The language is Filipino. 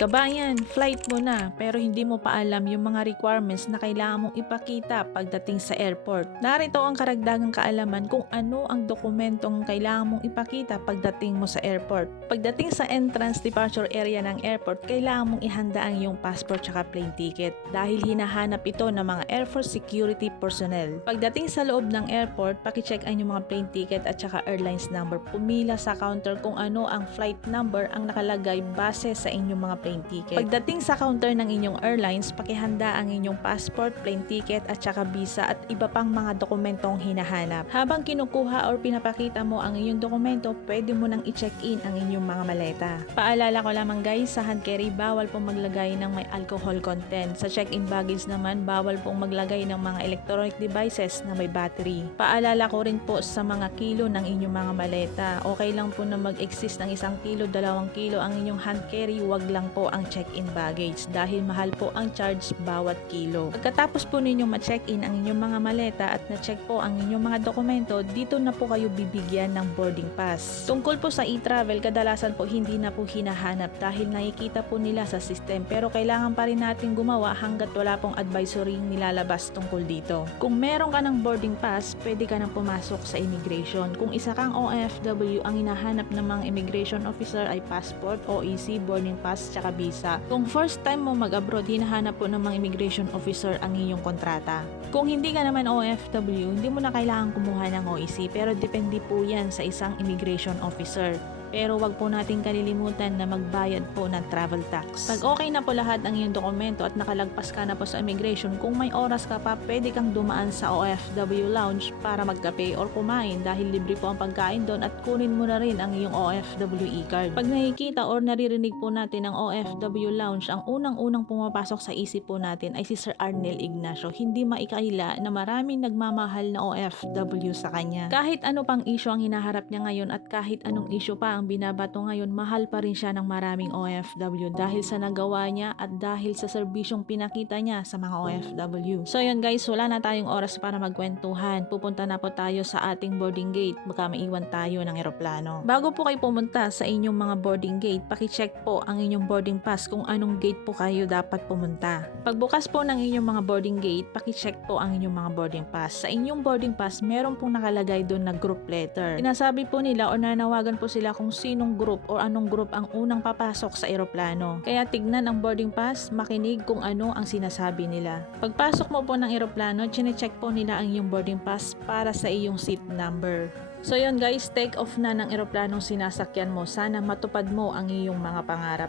Kabayan, flight mo na pero hindi mo pa alam yung mga requirements na kailangan mong ipakita pagdating sa airport. Narito ang karagdagang kaalaman kung ano ang dokumentong kailangan mong ipakita pagdating mo sa airport. Pagdating sa entrance departure area ng airport, kailangan mong ihanda ang iyong passport at plane ticket dahil hinahanap ito ng mga Air Force security personnel. Pagdating sa loob ng airport, pakicheck ang iyong mga plane ticket at saka airlines number. Pumila sa counter kung ano ang flight number ang nakalagay base sa inyong mga plane ticket. Pagdating sa counter ng inyong airlines, pakihanda ang inyong passport, plane ticket at saka visa at iba pang mga dokumentong hinahanap. Habang kinukuha or pinapakita mo ang inyong dokumento, pwede mo nang i-check-in ang inyong mga maleta. Paalala ko lamang guys, sa hand carry bawal pong maglagay ng may alcohol content. Sa check-in baggage naman, bawal pong maglagay ng mga electronic devices na may battery. Paalala ko rin po sa mga kilo ng inyong mga maleta. Okay lang po na mag-exist ng 1 kilo, 2 kilo ang inyong hand carry, wag lang po ang check-in baggage dahil mahal po ang charge bawat kilo. Pagkatapos po ninyong ma-check-in ang inyong mga maleta at na-check po ang inyong mga dokumento, dito na po kayo bibigyan ng boarding pass. Tungkol po sa e-travel, kadalasan po hindi na po hinahanap dahil nakikita po nila sa system, pero kailangan pa rin natin gumawa hanggat wala pong advisory nilalabas tungkol dito. Kung meron ka ng boarding pass, pwede ka nang pumasok sa immigration. Kung isa kang OFW, ang hinahanap ng mga immigration officer ay passport, OEC, boarding pass, tsaka visa. Kung first time mo mag-abroad, hinahanap po ng mga immigration officer ang iyong kontrata. Kung hindi ka naman OFW, hindi mo na kailangan kumuha ng OEC, pero depende po yan sa isang immigration officer. Pero wag po natin kalilimutan na magbayad po ng travel tax. Pag okay na po lahat ang iyong dokumento at nakalagpas ka na po sa immigration, kung may oras ka pa, pwede kang dumaan sa OFW lounge para magkape or kumain dahil libre po ang pagkain doon at kunin mo na rin ang iyong OFW e-card. Pag nakikita or naririnig po natin ang OFW lounge, ang unang-unang pumapasok sa isip po natin ay si Sir Arnel Ignacio. Hindi maikaila na maraming nagmamahal na OFW sa kanya. Kahit ano pang issue ang hinaharap niya ngayon at kahit anong issue pa ang binabato ngayon, mahal pa rin siya ng maraming OFW dahil sa nagawa niya at dahil sa serbisyong pinakita niya sa mga OFW. So yun guys, wala na tayong oras para magkwentuhan. Pupunta na po tayo sa ating boarding gate, baka maiwan tayo ng eroplano. Bago po kayo pumunta sa inyong mga boarding gate, pakicheck po ang inyong boarding pass kung anong gate po kayo dapat pumunta. Pagbukas po ng inyong mga boarding gate, pakicheck po ang inyong mga boarding pass. Sa inyong boarding pass, meron pong nakalagay doon na group letter. Sinasabi po nila o nanawagan po sila kung sinong group o anong group ang unang papasok sa eroplano. Kaya tignan ang boarding pass, makinig kung ano ang sinasabi nila. Pagpasok mo po ng eroplano, chine-check po nila ang iyong boarding pass para sa iyong seat number. So yun guys, take off na ng eroplanong sinasakyan mo. Sana matupad mo ang iyong mga pangarap.